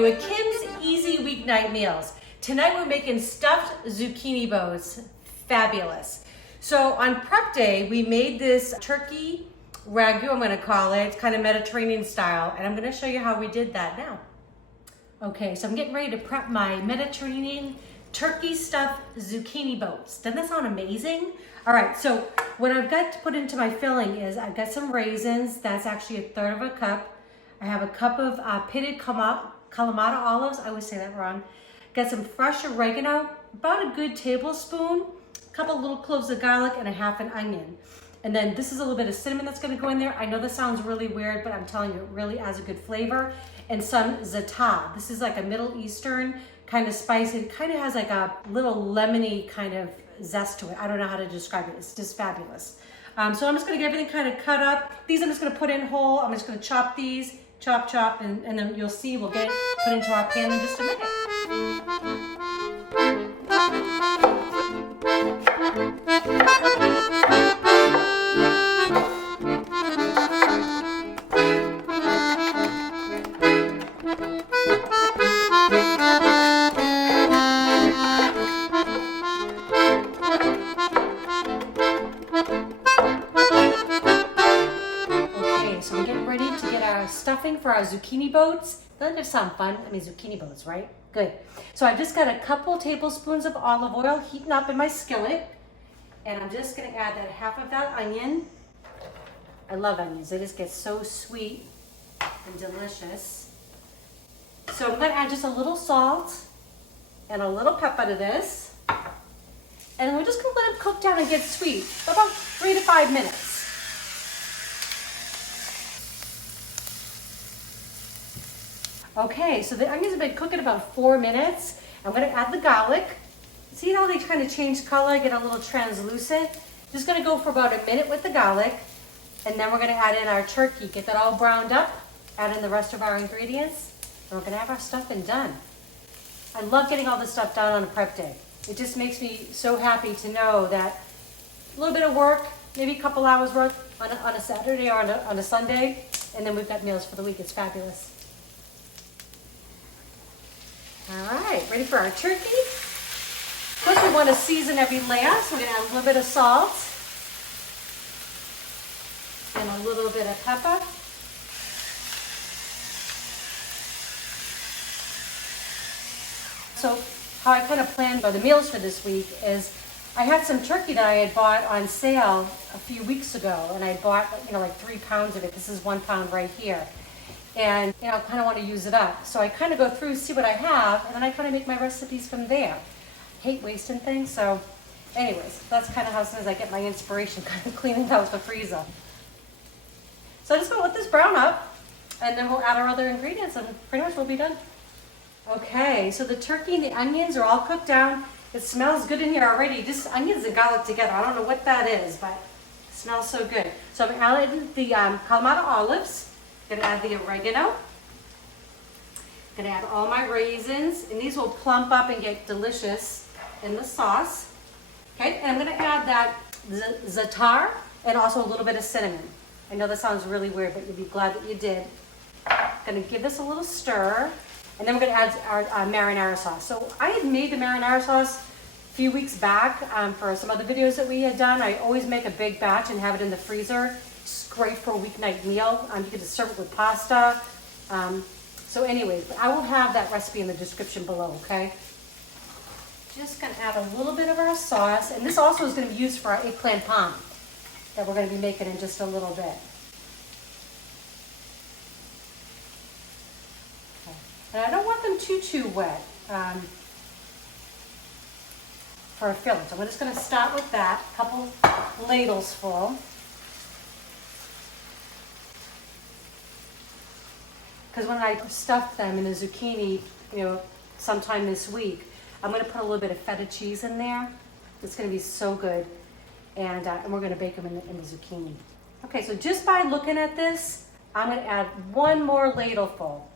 Friday with Kim's Easy Weeknight Meals. Tonight we're making stuffed zucchini bows. Fabulous. So on prep day, we made this turkey ragu, I'm gonna call it. It's kind of Mediterranean style, and I'm gonna show you how we did that now. Okay, so I'm getting ready to prep my Mediterranean turkey stuffed zucchini bows. Doesn't that sound amazing? All right, so what I've got to put into my filling is I've got some raisins. That's actually 1/3 of a cup. I have a cup of pitted Kalamata olives. I always say that wrong. Got some fresh oregano, about a good tablespoon, a couple little cloves of garlic, and a half an onion. And then this is a little bit of cinnamon that's gonna go in there. I know this sounds really weird, but I'm telling you, it really adds a good flavor. And some Za'atar. This is like a Middle Eastern kind of spice. It kind of has like a little lemony kind of zest to it. I don't know how to describe it. It's just fabulous. So I'm just gonna get everything kind of cut up. These I'm just gonna put in whole. I'm just gonna chop these, chop, and then you'll see we'll get it put into our pan in just a minute. So I'm getting ready to get our stuffing for our zucchini boats. Doesn't that sound fun? I mean, zucchini boats, right? Good. So I've just got a couple tablespoons of olive oil heating up in my skillet. And I'm just gonna add that half of that onion. I love onions. They just get so sweet and delicious. So I'm gonna add just a little salt and a little pepper to this. And we're just gonna let them cook down and get sweet for about 3 to 5 minutes. Okay, so the onions have been cooking about 4 minutes. I'm gonna add the garlic. See how they kind of change color, get a little translucent? Just gonna go for about a minute with the garlic, and then we're gonna add in our turkey, get that all browned up, add in the rest of our ingredients, and we're gonna have our stuffing done. I love getting all this stuff done on a prep day. It just makes me so happy to know that a little bit of work, maybe a couple hours work on a Saturday or on a Sunday, and then we've got meals for the week. It's fabulous. All right, ready for our turkey? Of course, we want to season every layer, so we're going to add a little bit of salt and a little bit of pepper. So how I kind of planned the meals for this week is I had some turkey that I had bought on sale a few weeks ago, and I bought like 3 pounds of it. This is 1 pound right here. And I kind of want to use it up. So I kind of go through, see what I have, and then I kind of make my recipes from there. Hate wasting things, so anyways, that's kind of how as soon as I get my inspiration, kind of cleaning out the freezer. So I'm just gonna let this brown up, and then we'll add our other ingredients, and pretty much we'll be done. Okay, so the turkey and the onions are all cooked down. It smells good in here already, just onions and garlic together. I don't know what that is, but it smells so good. So I'm adding the Kalamata olives. Gonna add the oregano. Gonna add all my raisins, and these will plump up and get delicious in the sauce. Okay, and I'm gonna add that Za'atar and also a little bit of cinnamon. I know that sounds really weird, but you'll be glad that you did. Gonna give this a little stir, and then we're gonna add our marinara sauce. So I had made the marinara sauce a few weeks back for some other videos that we had done. I always make a big batch and have it in the freezer. It's great for a weeknight meal. You can just serve it with pasta. So anyways, I will have that recipe in the description below, okay? Just gonna add a little bit of our sauce, and this also is gonna be used for our eggplant parm that we're gonna be making in just a little bit. Okay. And I don't want them too wet for a filling. So I'm just gonna start with that, a couple ladles full. Because when I stuff them in the zucchini, sometime this week, I'm going to put a little bit of feta cheese in there. It's going to be so good, and we're going to bake them in the zucchini. Okay, so just by looking at this, I'm going to add 1 more ladleful,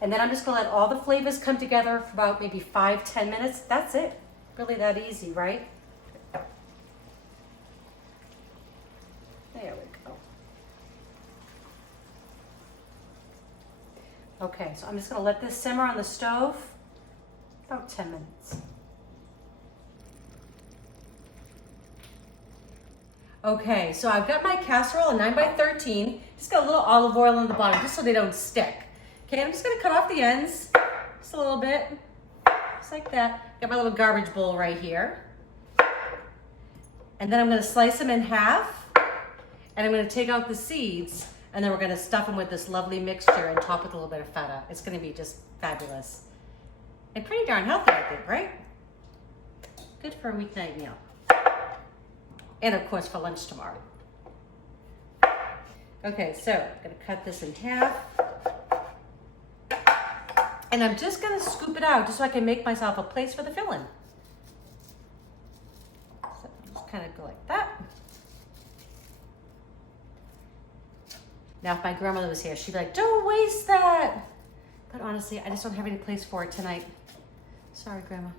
and then I'm just going to let all the flavors come together for about maybe 5-10 minutes. That's it. Really that easy, right? There we go. Okay, so I'm just gonna let this simmer on the stove about 10 minutes. Okay, so I've got my casserole, a 9x13. Just got a little olive oil on the bottom, just so they don't stick. Okay, I'm just gonna cut off the ends, just a little bit, just like that. Got my little garbage bowl right here. And then I'm gonna slice them in half, and I'm gonna take out the seeds, and then we're gonna stuff them with this lovely mixture and top with a little bit of feta. It's gonna be just fabulous. And pretty darn healthy, I think, right? Good for a weeknight meal. And of course for lunch tomorrow. Okay, so I'm gonna cut this in half. And I'm just gonna scoop it out just so I can make myself a place for the filling. So just kind of go like that. Now if my grandmother was here, she'd be like, don't waste that. But honestly, I just don't have any place for it tonight. Sorry, Grandma.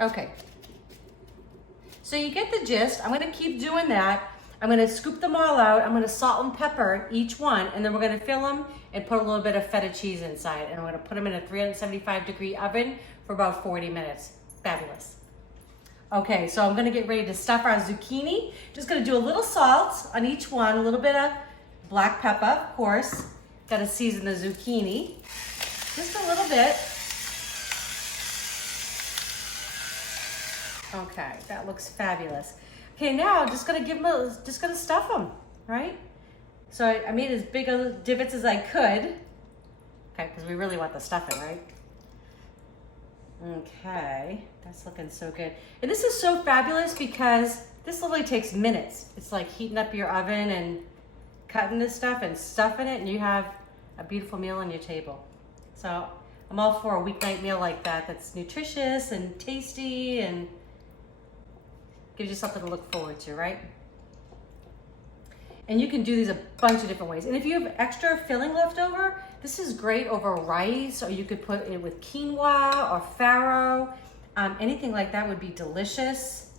Okay. So you get the gist. I'm gonna keep doing that. I'm gonna scoop them all out. I'm gonna salt and pepper each one, and then we're gonna fill them and put a little bit of feta cheese inside. And I'm gonna put them in a 375-degree oven for about 40 minutes. Fabulous. Okay, so I'm gonna get ready to stuff our zucchini. Just gonna do a little salt on each one, a little bit of black pepper, of course. Gotta season the zucchini. Just a little bit. Okay, that looks fabulous. Okay, now just gonna stuff them, right? So I made as big of divots as I could. Okay, because we really want the stuffing, right? Okay, that's looking so good. And this is so fabulous because this literally takes minutes. It's like heating up your oven and cutting this stuff and stuffing it, and you have a beautiful meal on your table. So I'm all for a weeknight meal like that that's nutritious and tasty and gives you something to look forward to, right? And you can do these a bunch of different ways. And if you have extra filling left over, this is great over rice, or you could put it with quinoa or farro. Anything like that would be delicious.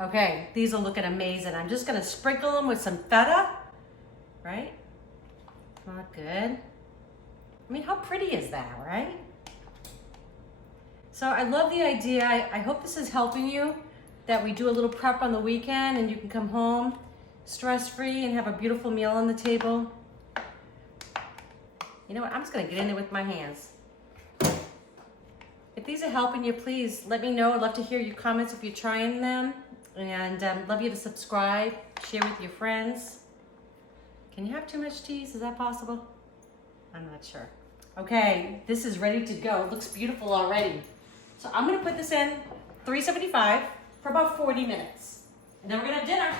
Okay, these are looking amazing. I'm just gonna sprinkle them with some feta, right? Not good. I mean, how pretty is that, right? So I love the idea. I hope this is helping you, that we do a little prep on the weekend and you can come home stress-free and have a beautiful meal on the table. You know what, I'm just gonna get in there with my hands. If these are helping you, please let me know. I'd love to hear your comments if you're trying them. And love you to subscribe, share with your friends. Can you have too much cheese? Is that possible? I'm not sure. Okay, this is ready to go. It looks beautiful already. So I'm gonna put this in 375 for about 40 minutes. And then we're gonna have dinner.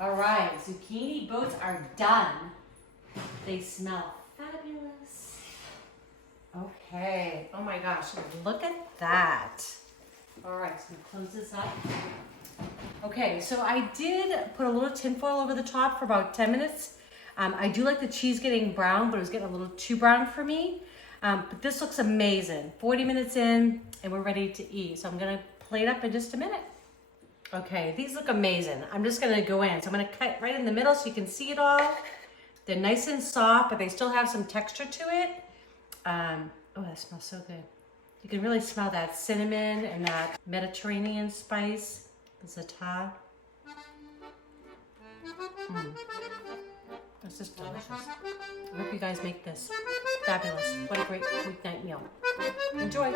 All right, zucchini boats are done. They smell fabulous. Okay, oh my gosh, look at that. All right, so I'm gonna close this up. Okay, so I did put a little tinfoil over the top for about 10 minutes. I do like the cheese getting brown, but it was getting a little too brown for me. But this looks amazing. 40 minutes in, and we're ready to eat. So I'm gonna plate up in just a minute. Okay, these look amazing. I'm just gonna go in. So I'm gonna cut right in the middle so you can see it all. They're nice and soft, but they still have some texture to it. Oh, that smells so good. You can really smell that cinnamon and that Mediterranean spice, the Za'atar. This is delicious. I hope you guys make this fabulous. What a great weeknight meal. Enjoy.